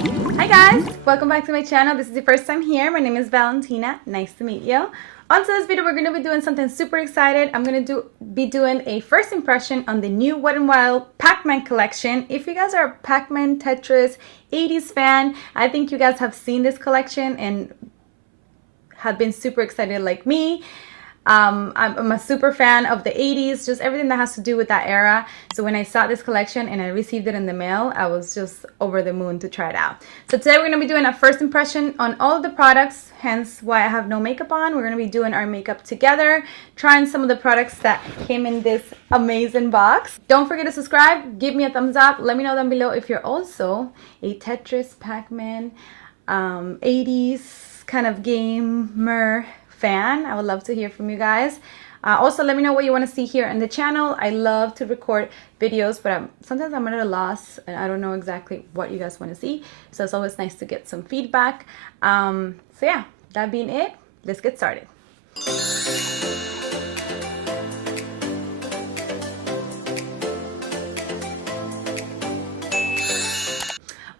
Hi guys, welcome back to my channel. This is your first time here. My name is Valentina. Nice to meet you. On to this video, we're going to be doing something super excited. I'm going to be doing a first impression on the new Wet n Wild Pac-Man collection. If you guys are a Pac-Man, Tetris, 80s fan, I think you guys have seen this collection and have been super excited like me. I'm a super fan of the 80s, just everything that has to do with that era. So when I saw this collection and I received it in the mail, I was just over the moon to try it out. So today we're going to be doing a first impression on all of the products, hence why I have no makeup on. We're going to be doing our makeup together, trying some of the products that came in this amazing box. Don't forget to subscribe, give me a thumbs up, let me know down below if you're also a Tetris, Pac-Man, 80s kind of gamer fan. I would love to hear from you guys. Also, let me know what you want to see here on the channel. I love to record videos, but sometimes I'm at a loss and I don't know exactly what you guys want to see. So it's always nice to get some feedback. So yeah, that being it, let's get started.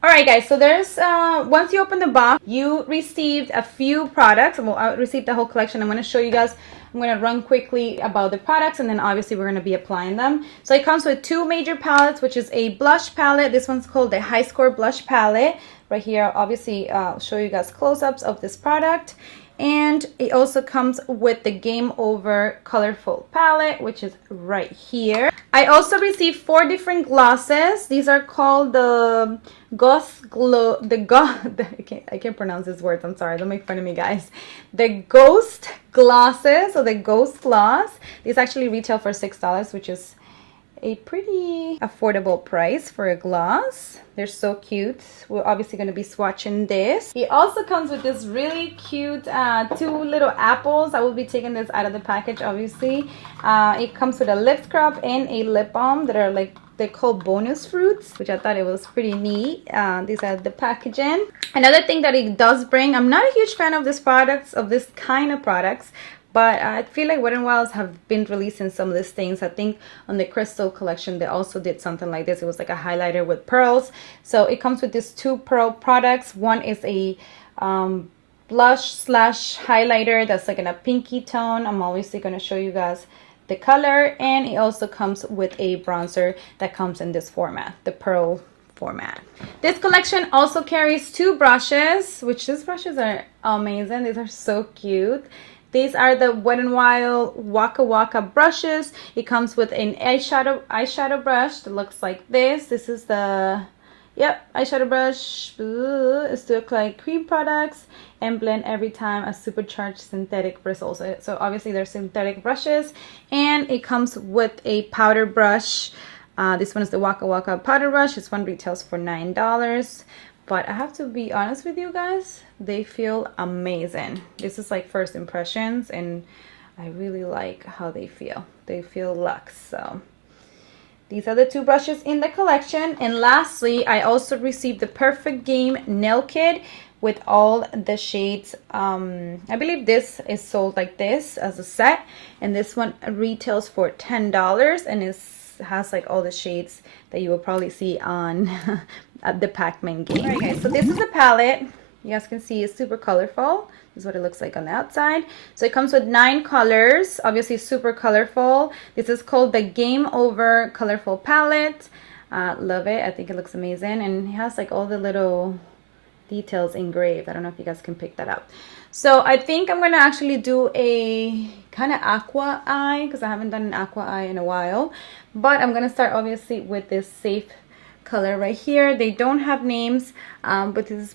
Alright guys, so there's, once you open the box, you received a few products. Well, I received the whole collection. I'm going to show you guys, I'm going to run quickly about the products and then obviously we're going to be applying them. So it comes with two major palettes, which is a blush palette. This one's called the High Score Blush Palette. Right here, obviously, I'll show you guys close-ups of this product. And it also comes with the Game Over Colorful Palette, which is right here. I also received 4 different glosses. These are called the I can't pronounce these words. I'm sorry. Don't make fun of me, guys. The Ghost glosses, or the Ghost gloss. These actually retail for $6, which is a pretty affordable price for a gloss. They're so cute. We're obviously going to be swatching this. It also comes with this really cute 2 little apples. I will be taking this out of the package, obviously. It comes with a lip scrub and a lip balm that are like, they're called bonus fruits, which I thought it was pretty neat. These are the packaging. Another thing that it does bring, I'm not a huge fan of this kind of products, but I feel like Wet n Wilds have been releasing some of these things. I think on the Crystal collection, they also did something like this. It was like a highlighter with pearls. So it comes with these 2 pearl products. One is a blush slash highlighter that's like in a pinky tone. I'm obviously going to show you guys the color. And it also comes with a bronzer that comes in this format, the pearl format. This collection also carries 2 brushes, which these brushes are amazing. These are so cute. These are the Wet n Wild Waka Waka brushes. It comes with an eyeshadow brush that looks like this. This is the, eyeshadow brush. It's to apply cream products and blend every time a supercharged synthetic bristles. So obviously they're synthetic brushes. And it comes with a powder brush. This one is the Waka Waka powder brush. This one retails for $9. But I have to be honest with you guys, they feel amazing. This is like first impressions and I really like how they feel. They feel luxe. So these are the 2 brushes in the collection. And lastly, I also received the Perfect Game nail kit with all the shades. I believe this is sold like this as a set. And this one retails for $10 and has like all the shades that you will probably see on the Pac-Man game. Alright guys, so this is the palette. You guys can see it's super colorful. This is what it looks like on the outside. So it comes with 9 colors, obviously super colorful. This is called the Game Over Colorful Palette. Love it. I think it looks amazing. And it has like all the little details engraved. I don't know if you guys can pick that up. So I think I'm going to actually do a kind of aqua eye because I haven't done an aqua eye in a while. But I'm going to start obviously with this safe color right here. They don't have names, but this is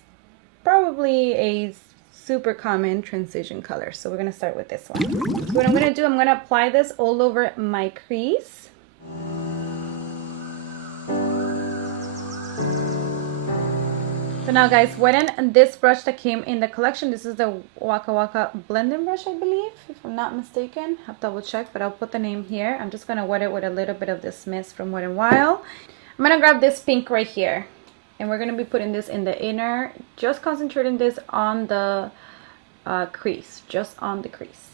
probably a super common transition color. So we're going to start with this one. So what I'm going to do, I'm going to apply this all over my crease. So now guys, wetting this brush that came in the collection. This is the Waka Waka blending brush, I believe, if I'm not mistaken. I'll double check, but I'll put the name here. I'm just going to wet it with a little bit of this mist from Wet n Wild. I'm going to grab this pink right here. And we're going to be putting this in the inner, just concentrating this on the crease, just on the crease.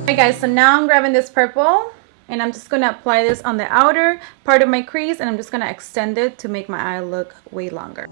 Alright guys, so now I'm grabbing this purple And I'm just going to apply this on the outer part of my crease, and I'm just going to extend it to make my eye look way longer.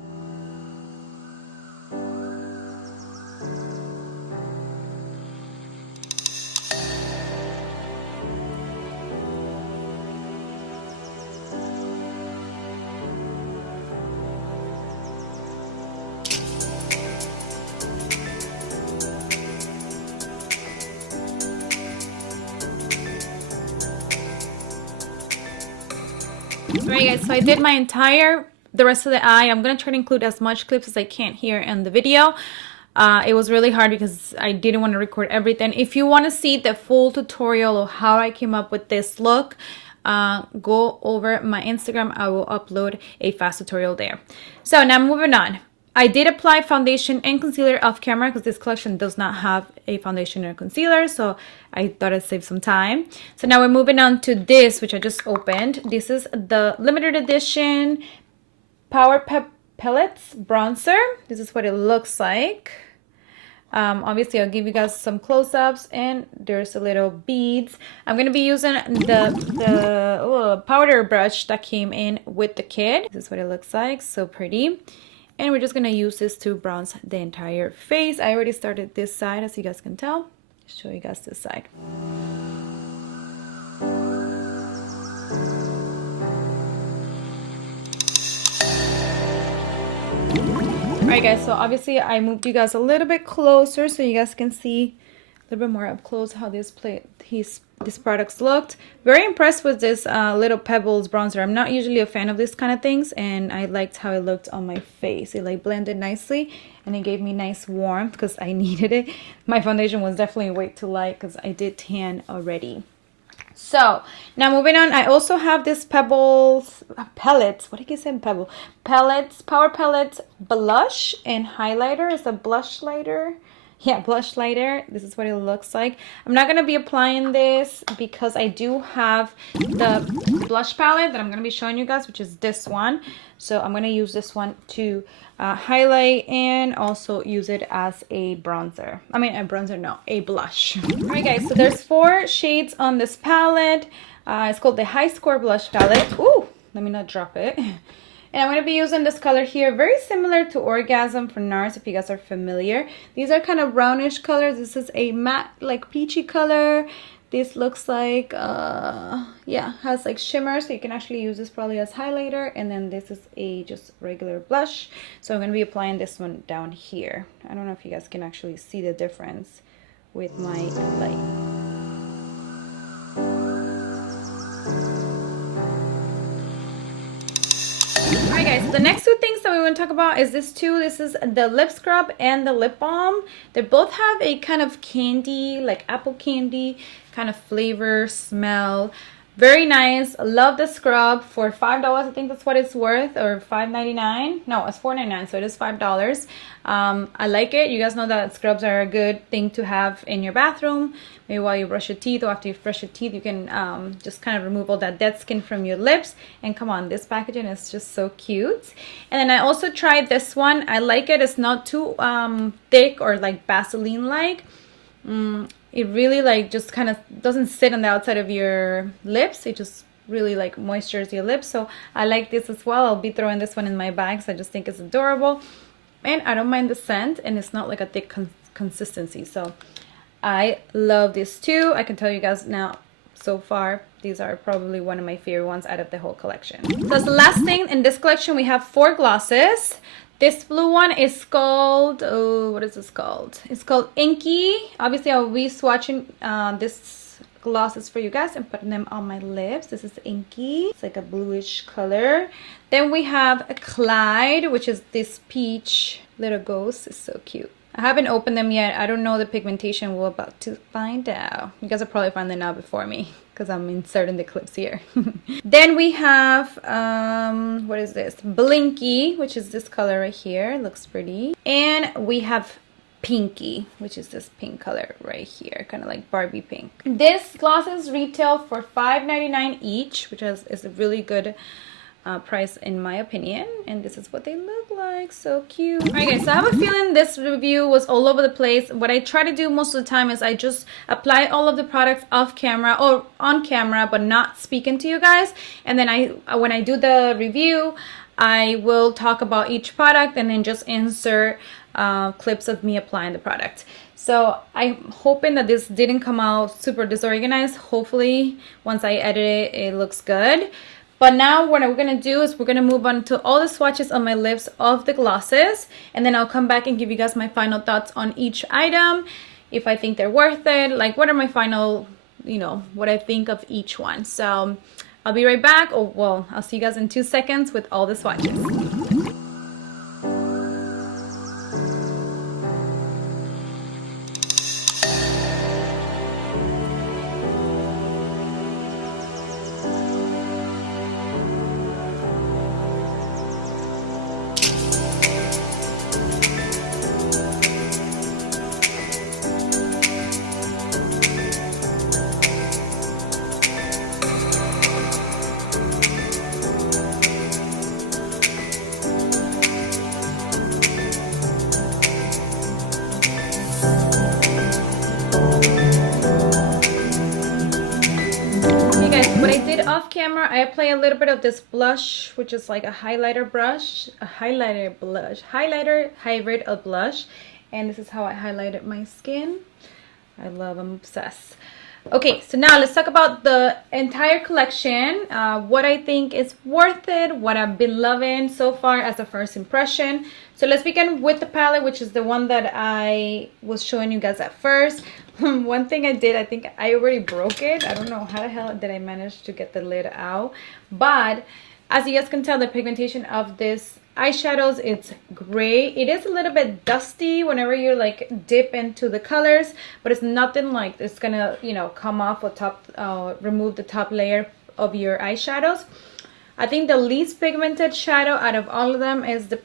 Alright guys, so I did my the rest of the eye. I'm going to try to include as much clips as I can here in the video. It was really hard because I didn't want to record everything. If you want to see the full tutorial of how I came up with this look, go over my Instagram. I will upload a fast tutorial there. So now moving on. I did apply foundation and concealer off camera because this collection does not have a foundation or concealer, so I thought I'd save some time. So now we're moving on to this, which I just opened. This is the limited edition Power Pellets bronzer. This is what it looks like. Obviously I'll give you guys some close-ups, and there's a little beads. I'm going to be using the powder brush that came in with the kit. This is what it looks like, so pretty. And we're just going to use this to bronze the entire face. I already started this side, as you guys can tell. I'll show you guys this side. Alright guys, so obviously I moved you guys a little bit closer so you guys can see a little bit more up close how these products looked. Very impressed with this little pebbles bronzer. I'm not usually a fan of this kind of things, and I liked how it looked on my face. It like blended nicely, and it gave me nice warmth because I needed it. My foundation was definitely way too light because I did tan already. So now moving on, I also have this pellets. What did I say? Pellets, Power Pellets blush and highlighter. It's a blush lighter. Yeah, blush lighter. This is what it looks like. I'm not going to be applying this because I do have the blush palette that I'm going to be showing you guys, which is this one. So I'm going to use this one to highlight and also use it as a bronzer. I mean, a bronzer, no, a blush. Alright guys, so there's 4 shades on this palette. It's called the High Score Blush Palette. Ooh, let me not drop it. And I'm going to be using this color here, very similar to Orgasm from NARS, if you guys are familiar. These are kind of brownish colors. This is a matte, like peachy color. This looks like, yeah, has like shimmer, so you can actually use this probably as highlighter. And then this is a just regular blush. So I'm going to be applying this one down here. I don't know if you guys can actually see the difference with my light. Alright guys, so the next 2 things that we want to talk about is this too. This is the lip scrub and the lip balm. They both have a kind of candy, like apple candy kind of flavor, smell. Very nice. Love the scrub for $5. I think that's what it's worth, or $5.99. No, it's $4.99, so it is $5. I like it. You guys know that scrubs are a good thing to have in your bathroom. Maybe while you brush your teeth, or after you brush your teeth, you can just kind of remove all that dead skin from your lips. And come on, this packaging is just so cute. And then I also tried this one. I like it. It's not too thick or like Vaseline-like. It really like just kind of doesn't sit on the outside of your lips. It just really like moisturizes your lips. So I like this as well. I'll be throwing this one in my bag, so I just think it's adorable. And I don't mind the scent, and it's not like a thick consistency. So I love this too. I can tell you guys now, so far, these are probably one of my favorite ones out of the whole collection. So that's the last thing. In this collection, we have 4 glosses. This blue one is called, oh, what is this called? It's called Inky. Obviously, I'll be swatching this glosses for you guys and putting them on my lips. This is Inky. It's like a bluish color. Then we have a Clyde, which is this peach little ghost. It's so cute. I haven't opened them yet. I don't know the pigmentation. We're about to find out. You guys will probably find them out before me, because I'm inserting the clips here. Then we have, what is this? Blinky, which is this color right here. It looks pretty. And we have Pinky, which is this pink color right here. Kind of like Barbie pink. This glosses retail for $5.99 each, which is a really good price in my opinion. And this is what they look like. So cute. Alright guys, so I have a feeling this review was all over the place. What I try to do most of the time is I just apply all of the products off camera or on camera, but not speaking to you guys. And then when I do the review, I will talk about each product and then just insert clips of me applying the product. So I'm hoping that this didn't come out super disorganized. Hopefully once I edit it, it looks good. But now what we're going to do is we're going to move on to all the swatches on my lips of the glosses. And then I'll come back and give you guys my final thoughts on each item. If I think they're worth it. Like what are my final, you know, what I think of each one. So I'll be right back. Oh, well, I'll see you guys in 2 seconds with all the swatches. Off camera, I apply a little bit of this blush, which is like a highlighter brush, a highlighter hybrid of blush, and this is how I highlighted my skin. I'm obsessed. Okay, so now let's talk about the entire collection, what I think is worth it, what I've been loving so far as a first impression. So let's begin with the palette, which is the one that I was showing you guys at first. One thing I did, I think I already broke it. I don't know how the hell did I manage to get the lid out. But as you guys can tell, the pigmentation of this eyeshadows, it's gray. It is a little bit dusty whenever you like dip into the colors, but it's nothing like it's gonna, you know, come off or remove the top layer of your eyeshadows. I think the least pigmented shadow out of all of them is the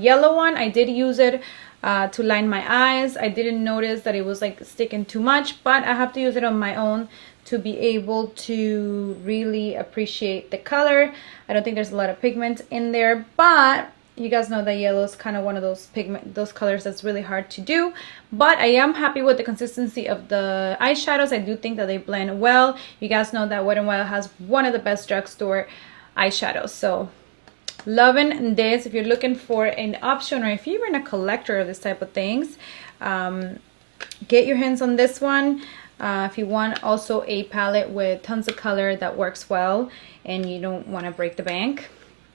yellow one. I did use it to line my eyes. I didn't notice that it was like sticking too much, but I have to use it on my own to be able to really appreciate the color. I don't think there's a lot of pigment in there, but you guys know that yellow is kind of one of those colors that's really hard to do. But I am happy with the consistency of the eyeshadows. I do think that they blend well. You guys know that Wet n Wild has one of the best drugstore eyeshadows, so loving this. If you're looking for an option, or if you're even a collector of this type of things, get your hands on this one. If you want also a palette with tons of color that works well and you don't want to break the bank,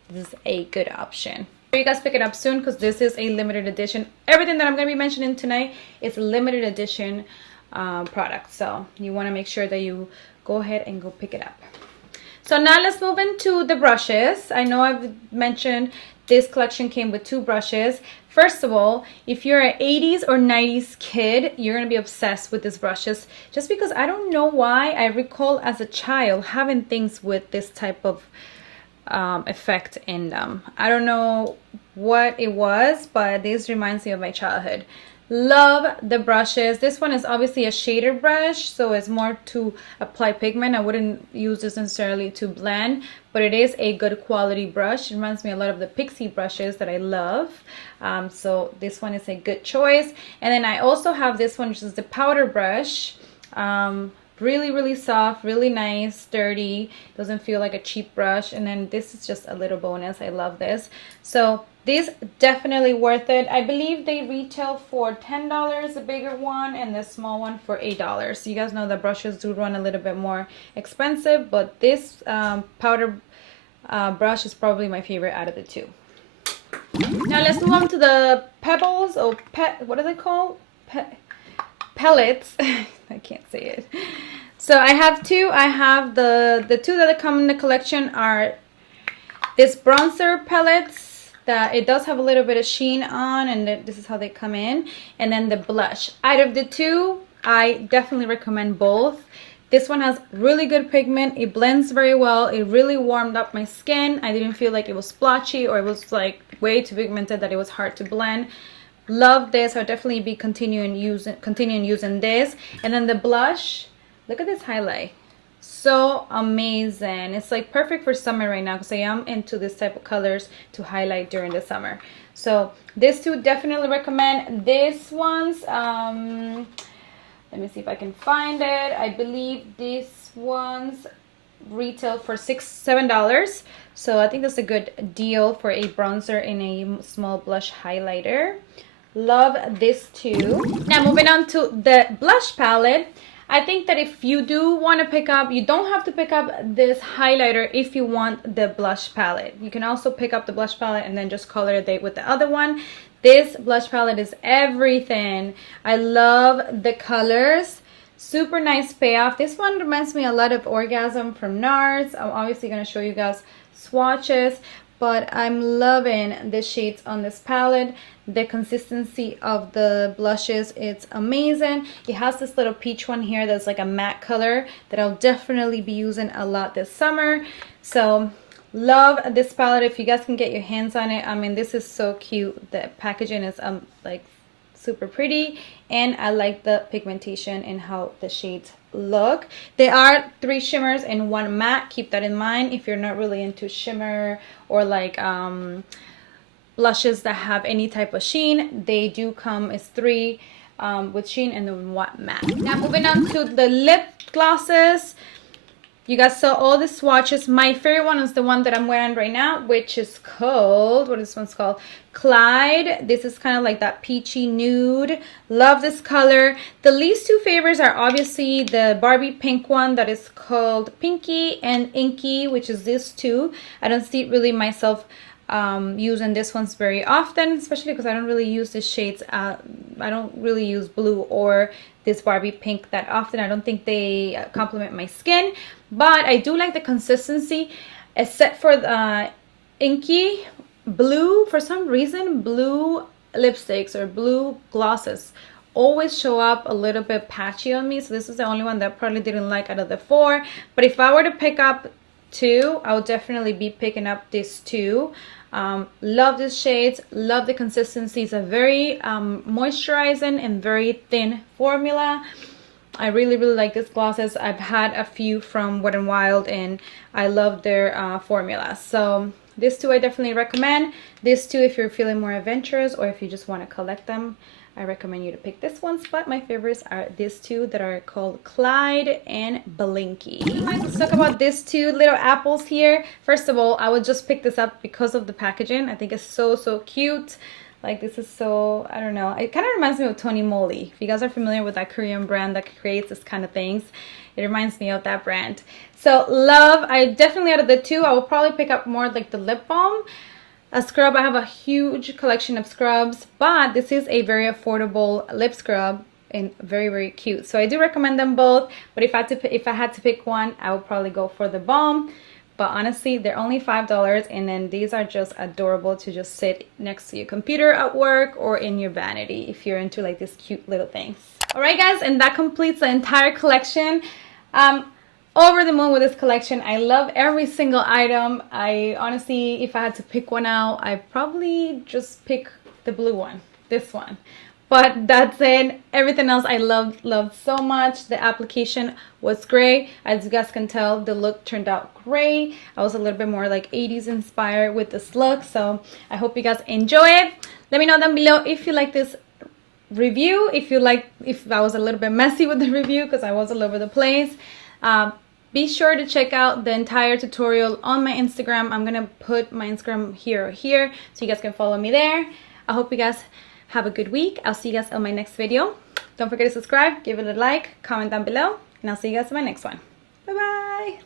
this is a good option. You guys pick it up soon because this is a limited edition. Everything that I'm going to be mentioning tonight is limited edition product, so you want to make sure that you go ahead and go pick it up. So now let's move into the brushes. I know I've mentioned this collection came with 2 brushes. First of all, if you're an 80s or 90s kid, you're going to be obsessed with these brushes. Just because I don't know why, I recall as a child having things with this type of effect in them. I don't know what it was, but this reminds me of my childhood. Love the brushes. This one is obviously a shader brush, so it's more to apply pigment. I wouldn't use this necessarily to blend, but it is a good quality brush. It reminds me a lot of the Pixie brushes that I love. So this one is a good choice. And then I also have this one, which is the powder brush. Really soft, really nice, sturdy, doesn't feel like a cheap brush. And then this is just a little bonus. I love this. So this definitely worth it. I believe they retail for $10, the bigger one, and the small one for $8. So you guys know the brushes do run a little bit more expensive, but this powder brush is probably my favorite out of the 2. Now let's move on to the pebbles, or what are they called? Pellets. I can't say it. So I have 2. I have the 2 that come in the collection are this bronzer pellets that it does have a little bit of sheen on, and this is how they come in, and then the blush. Out of the 2, I definitely recommend both. This one has really good pigment. It blends very well. It really warmed up my skin. I didn't feel like it was splotchy or it was like way too pigmented that it was hard to blend. Love this. I'll definitely be continuing using this. And then the blush, look at this highlight. So amazing. It's like perfect for summer right now because I am into this type of colors to highlight during the summer. So these two definitely recommend. These ones, let me see if I can find it. I believe these ones retail for $7. So I think that's a good deal for a bronzer and a small blush highlighter. Love this too. Now moving on to the blush palette. I think that if you do want to pick up, you don't have to pick up this highlighter if you want the blush palette. You can also pick up the blush palette and then just color a day with the other one. This blush palette is everything. I love the colors. Super nice payoff. This one reminds me a lot of Orgasm from NARS. I'm obviously going to show you guys swatches, but I'm loving the shades on this palette. The consistency of the blushes, it's amazing. It has this little peach one here that's like a matte color that I'll definitely be using a lot this summer. So love this palette. If you guys can get your hands on it, I mean, this is so cute. The packaging is like super pretty, and I like the pigmentation and how the shades look. There are 3 shimmers and 1 matte. Keep that in mind if you're not really into shimmer or like blushes that have any type of sheen. They do come as 3 with sheen and then 1 matte. Now moving on to the lip glosses. You guys saw all the swatches. My favorite one is the one that I'm wearing right now, which is called, what is this one's called? Clyde. This is kind of like that peachy nude. Love this color. The least 2 favorites are obviously the Barbie pink one that is called Pinky, and Inky, which is this 2. I don't see really myself using this ones very often, especially because I don't really use the shades. I don't really use blue or this Barbie pink that often. I don't think they complement my skin, but I do like the consistency, except for the Inky blue. For some reason, blue lipsticks or blue glosses always show up a little bit patchy on me, so this is the only one that I probably didn't like out of the 4. But if I were to pick up 2, I would definitely be picking up this 2. Love these shades, love the consistency. It's a very moisturizing and very thin formula. I really like these glosses. I've had a few from Wet n Wild and I love their formula. So these 2 I definitely recommend. These 2 if you're feeling more adventurous or if you just want to collect them, I recommend you to pick this ones, but my favorites are these 2 that are called Clyde and Blinky. Let's talk about these 2 little apples here. First of all, I would just pick this up because of the packaging. I think it's so cute. Like, this is so, I don't know, it kind of reminds me of Tony Moly. If you guys are familiar with that Korean brand that creates this kind of things, it reminds me of that brand. So love. I definitely, out of the 2, I will probably pick up more like the lip balm. A scrub, I have a huge collection of scrubs, but this is a very affordable lip scrub and very cute. So I do recommend them both, but if I had to pick one, I would probably go for the balm. But honestly, they're only $5, and then these are just adorable to just sit next to your computer at work or in your vanity if you're into like these cute little things. Alright guys, and that completes the entire collection. Over the moon with this collection. I love every single item. I honestly, if I had to pick one out, I probably just pick the blue one, this one. But that's it. Everything else I loved so much. The application was great. As you guys can tell, the look turned out great. I was a little bit more like 80s inspired with this look. So I hope you guys enjoy it. Let me know down below if you like this review. If I was a little bit messy with the review because I was all over the place. Be sure to check out the entire tutorial on my Instagram. I'm going to put my Instagram here or here so you guys can follow me there. I hope you guys have a good week. I'll see you guys on my next video. Don't forget to subscribe, give it a like, comment down below, and I'll see you guys in my next one. Bye-bye.